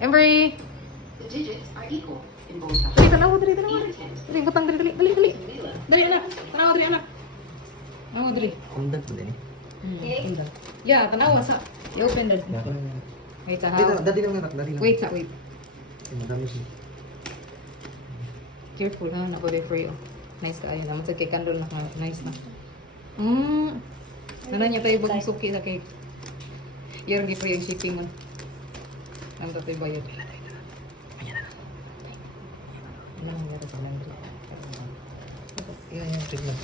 Embry! The digits are equal in both sides. Dali, tanaw, dali, tanaw. Dali, butang, dali, dali, dali, dali. Dali, anak. Tanaw, dali, anak. Tanaw, dali. Kundag po din eh. Yeah, tanaw, sa. I-open that. Wait, sa how? Dati lang anak, dati lang. Wait, sa, wait. Madami siya. Careful ha, nakulit for you. Nice ka, ayun. Naman sa cake candle na, nice na. Nanan niya tayo bang suki sa cake. Yung gift yung shipping mo. Ang tatay bayad.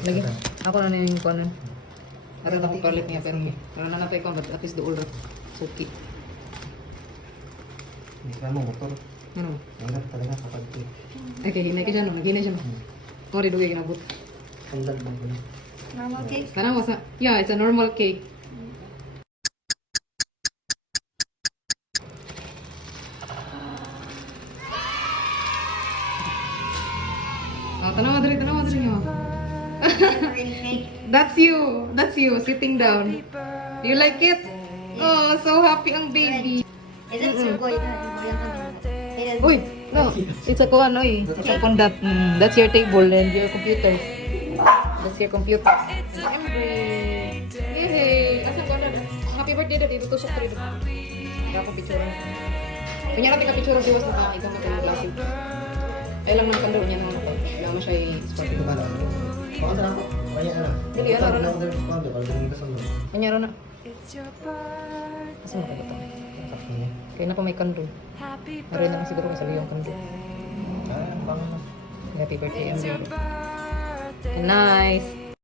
Lagi. Ako na yung kuanan. Ara na ko palit niya pero para na napay ko but at least dool ra. Suki. Hindi ka mo motor. Ano? Mahirap talaga kapag Okay, hinay ka siya no. Naghinay siya no. Tori dugay ginabot. kundag lang po. Normal cake. Kana mo sa yeah, it's a normal cake. Tanawa dali niyo. That's you. That's you sitting down. You like it? Oh, so happy ang baby. Is it sirgoy? Uy, no. It's a kuan, oy. It's a that. That's your table and your computer. That's your computer. Embry. Yay! Asa ko na? Happy birthday dad. Itutusok ko dito. Kaya ako picture. Kanya natin ka-picture diwas na ikaw ka ng klase. Ay lang ng kando niya naman ako. Kaya mo siya i-spot ko ba? Baka na ako. Kaya na. Dili, ano, ano. Ako na ako. Para din ka sa mga. Kanya ron na. Asa mo ka ba ito? Kaya na pa may kando. Naroon naman siguro kasi yung kando. Ah, baka na. Happy birthday, Embry. Nice.